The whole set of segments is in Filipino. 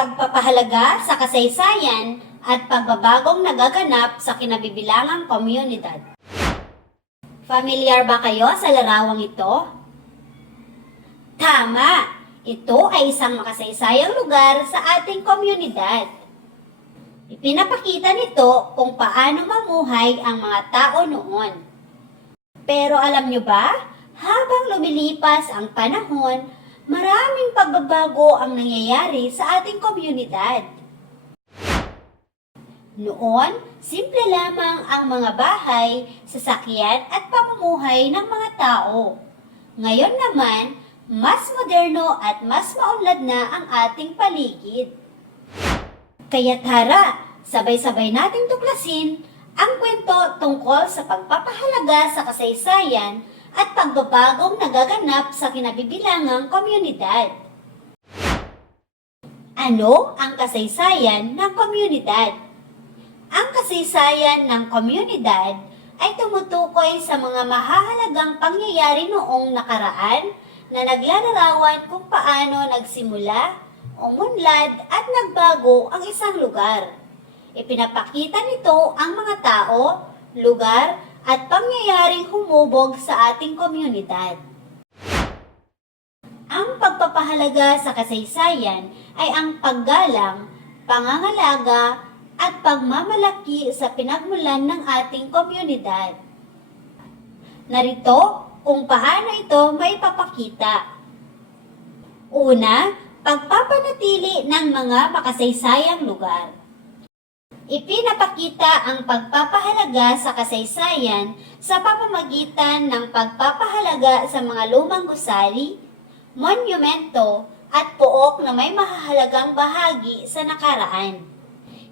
Pagpapahalaga sa kasaysayan at pagbabagong nagaganap sa kinabibilangang komunidad. Familiar ba kayo sa larawang ito? Tama! Ito ay isang makasaysayang lugar sa ating komunidad. Ipinapakita nito kung paano mamuhay ang mga tao noon. Pero alam nyo ba, habang lumilipas ang panahon, maraming pagbabago ang nangyayari sa ating komunidad. Noon, simple lamang ang mga bahay, sasakyan at pamumuhay ng mga tao. Ngayon naman, mas moderno at mas maunlad na ang ating paligid. Kaya tara, sabay-sabay nating tuklasin ang kwento tungkol sa pagpapahalaga sa kasaysayan at pagbabagong nagaganap sa kinabibilangang komunidad. Ano ang kasaysayan ng komunidad? Ang kasaysayan ng komunidad ay tumutukoy sa mga mahahalagang pangyayari noong nakaraan na naglalarawan kung paano nagsimula, umunlad at nagbago ang isang lugar. Ipinapakita nito ang mga tao, lugar at pangyayaring humubog sa ating komunidad. Ang pagpapahalaga sa kasaysayan ay ang paggalang, pangangalaga at pagmamalaki sa pinagmulan ng ating komunidad. Narito kung paano ito may papakita. Una, pagpapanatili ng mga makasaysayang lugar. Ipinapakita ang pagpapahalaga sa kasaysayan sa pamamagitan ng pagpapahalaga sa mga lumang gusali, monumento at pook na may mahahalagang bahagi sa nakaraan.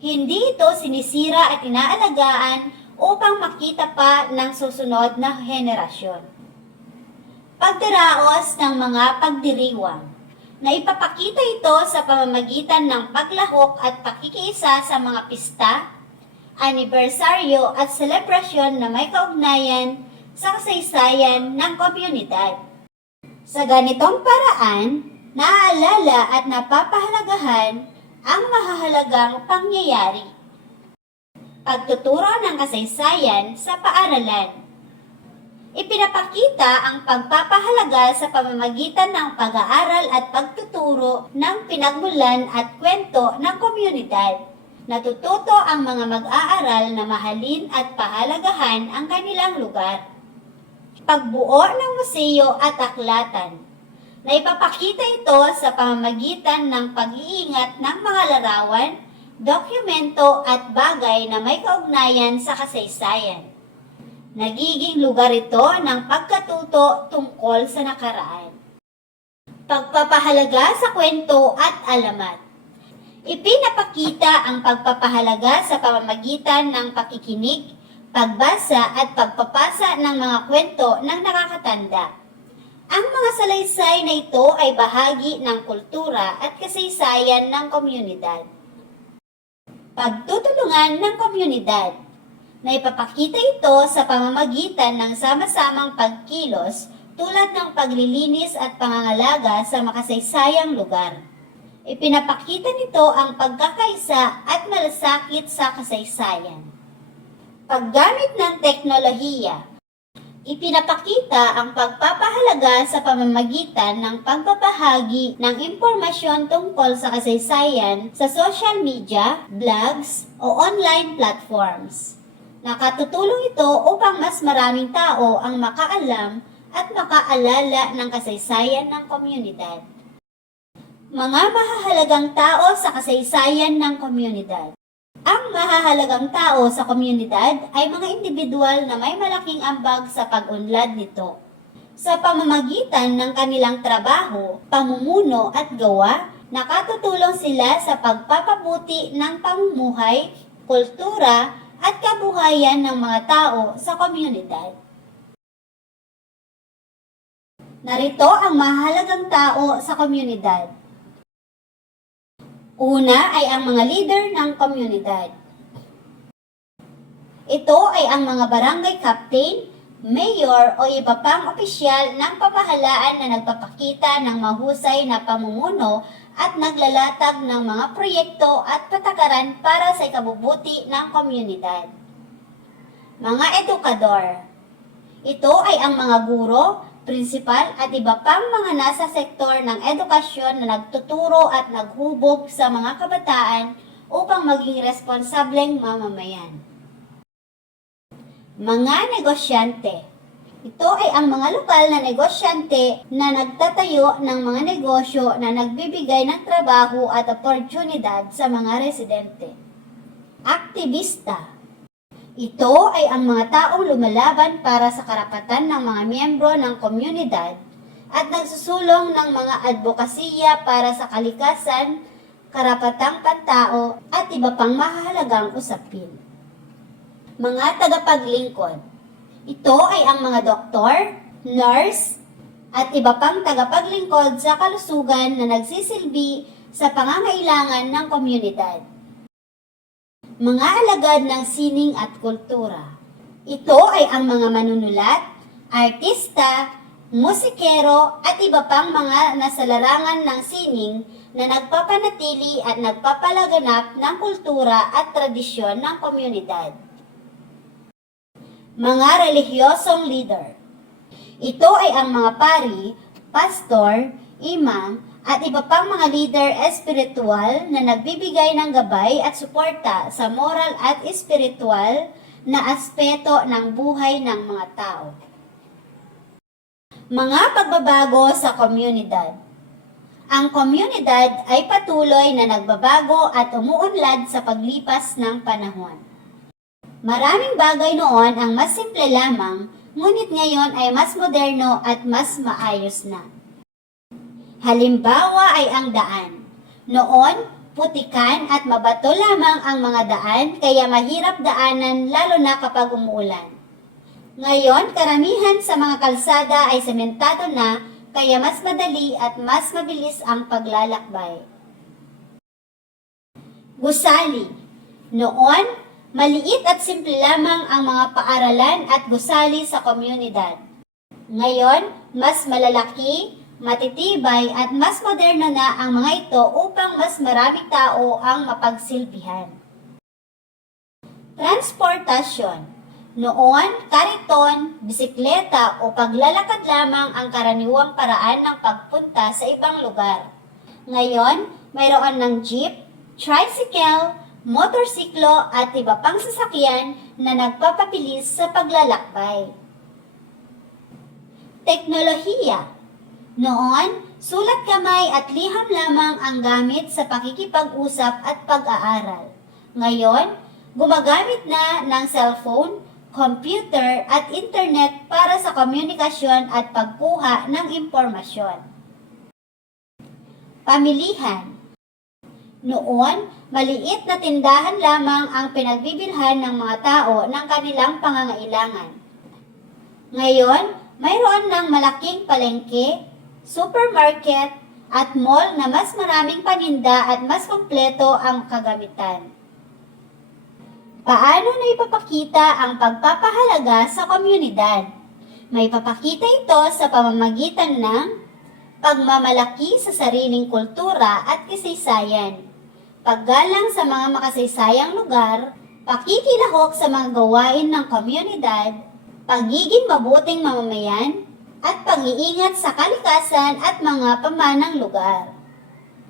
Hindi ito sinisira at inaalagaan upang makita pa ng susunod na henerasyon. Pagdaraos ng mga pagdiriwang. Naipapakita ito sa pamamagitan ng paglahok at pakikiisa sa mga pista, anibersaryo at selebrasyon na may kaugnayan sa kasaysayan ng komunidad. Sa ganitong paraan, naaalala at napapahalagahan ang mahahalagang pangyayari. Pagtuturo ng kasaysayan sa paaralan. Ipinapakita ang pagpapahalaga sa pamamagitan ng pag-aaral at pagtuturo ng pinagmulan at kwento ng komunidad. Natututo ang mga mag-aaral na mahalin at pahalagahan ang kanilang lugar. Pagbuo ng museo at aklatan. Naipapakita ito sa pamamagitan ng pag-iingat ng mga larawan, dokumento at bagay na may kaugnayan sa kasaysayan. Nagiging lugar ito ng pagkatuto tungkol sa nakaraan. Pagpapahalaga sa kwento at alamat. Ipinapakita ang pagpapahalaga sa pamamagitan ng pakikinig, pagbasa at pagpapasa ng mga kwento ng nakakatanda. Ang mga salaysay na ito ay bahagi ng kultura at kasaysayan ng komunidad. Pagtutulungan ng komunidad. Naipapakita ito sa pamamagitan ng sama-samang pagkilos tulad ng paglilinis at pangangalaga sa makasaysayang lugar. Ipinapakita nito ang pagkakaisa at malasakit sa kasaysayan. Paggamit ng teknolohiya. Ipinapakita ang pagpapahalaga sa pamamagitan ng pagbabahagi ng impormasyon tungkol sa kasaysayan sa social media, blogs o online platforms. Nakatutulong ito upang mas maraming tao ang makaalam at makaalala ng kasaysayan ng komunidad. Mga mahahalagang tao sa kasaysayan ng komunidad. Ang mahahalagang tao sa komunidad ay mga individual na may malaking ambag sa pag-unlad nito. Sa pamamagitan ng kanilang trabaho, pamumuno at gawa, nakatutulong sila sa pagpapabuti ng pamumuhay, kultura, at kabuhayan ng mga tao sa komunidad. Narito ang mahalagang tao sa komunidad. Una ay ang mga leader ng komunidad. Ito ay ang mga barangay captain, mayor o iba pang opisyal ng pamahalaan na nagpapakita ng mahusay na pamumuno at naglalatag ng mga proyekto at patakaran para sa ikabubuti ng komunidad. Mga edukador. Ito ay ang mga guro, prinsipal at iba pang mga nasa sektor ng edukasyon na nagtuturo at naghubog sa mga kabataan upang maging responsableng mamamayan. Mga negosyante. Ito ay ang mga lokal na negosyante na nagtatayo ng mga negosyo na nagbibigay ng trabaho at oportunidad sa mga residente. Aktivista. Ito ay ang mga taong lumalaban para sa karapatan ng mga miyembro ng komunidad at nagsusulong ng mga advokasya para sa kalikasan, karapatang pantao at iba pang mahahalagang usapin. Mga tagapaglingkod. Ito ay ang mga doktor, nurse, at iba pang tagapaglingkod sa kalusugan na nagsisilbi sa pangangailangan ng komunidad. Mga alagad ng sining at kultura. Ito ay ang mga manunulat, artista, musikero at iba pang mga nasa larangan ng sining na nagpapanatili at nagpapalaganap ng kultura at tradisyon ng komunidad. Mga relihiyosong leader. Ito ay ang mga pari, pastor, imam, at iba pang mga leader espiritual na nagbibigay ng gabay at suporta sa moral at espiritual na aspeto ng buhay ng mga tao. Mga pagbabago sa komunidad. Ang komunidad ay patuloy na nagbabago at umuunlad sa paglipas ng panahon. Maraming bagay noon ang mas simple lamang, ngunit ngayon ay mas moderno at mas maayos na. Halimbawa ay ang daan. Noon, putikan at mabato lamang ang mga daan kaya mahirap daanan lalo na kapag umuulan. Ngayon, karamihan sa mga kalsada ay sementado na kaya mas madali at mas mabilis ang paglalakbay. Gusali. Noon, maliit at simple lamang ang mga paaralan at gusali sa komunidad. Ngayon, mas malalaki, matitibay at mas moderno na ang mga ito upang mas maraming tao ang mapagsilbihan. Transportasyon. Noon, kariton, bisikleta o paglalakad lamang ang karaniwang paraan ng pagpunta sa ibang lugar. Ngayon, mayroon ng jeep, tricycle, motorsiklo at iba pang sasakyan na nagpapabilis sa paglalakbay. Teknolohiya. Noon, sulat kamay at liham lamang ang gamit sa pakikipag-usap at pag-aaral. Ngayon, gumagamit na ng cellphone, computer at internet para sa komunikasyon at pagkuha ng impormasyon. Pamilihan. Noon, maliit na tindahan lamang ang pinagbibilhan ng mga tao ng kanilang pangangailangan. Ngayon, mayroon ng malaking palengke, supermarket, at mall na mas maraming paninda at mas kompleto ang kagamitan. Paano na ipapakita ang pagpapahalaga sa komunidad? May papakita ito sa pamamagitan ng pagmamalaki sa sariling kultura at kasaysayan, paggalang sa mga makasaysayang lugar, pakikilahok sa mga gawain ng komunidad, pagiging mabuting mamamayan, at pag-iingat sa kalikasan at mga pamanang lugar.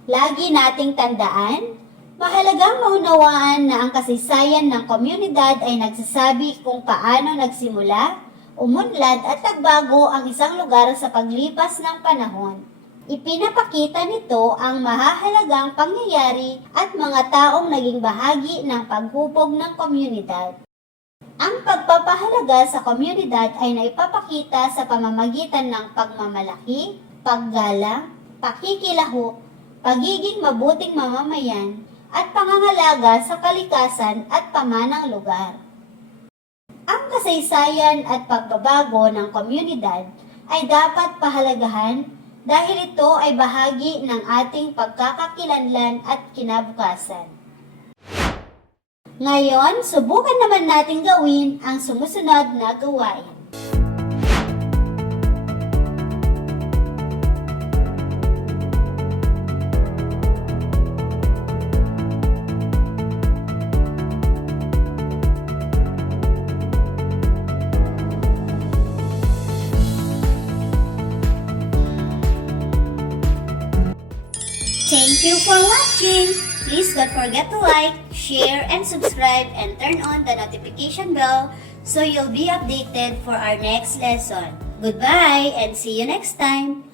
Lagi nating tandaan, mahalagang maunawaan na ang kasaysayan ng komunidad ay nagsasabi kung paano nagsimula, umunlad at nagbago ang isang lugar sa paglipas ng panahon. Ipinapakita nito ang mahahalagang pangyayari at mga taong naging bahagi ng paghubog ng komunidad. Ang pagpapahalaga sa komunidad ay naipapakita sa pamamagitan ng pagmamalaki, paggalang, pakikilahok, pagiging mabuting mamamayan, at pangangalaga sa kalikasan at pamanang lugar. Ang kasaysayan at pagbabago ng komunidad ay dapat pahalagahan dahil ito ay bahagi ng ating pagkakakilanlan at kinabukasan. Ngayon, subukan naman natin gawin ang sumusunod na gawain. Thank you for watching! Please don't forget to like, share, and subscribe and turn on the notification bell so you'll be updated for our next lesson. Goodbye and see you next time!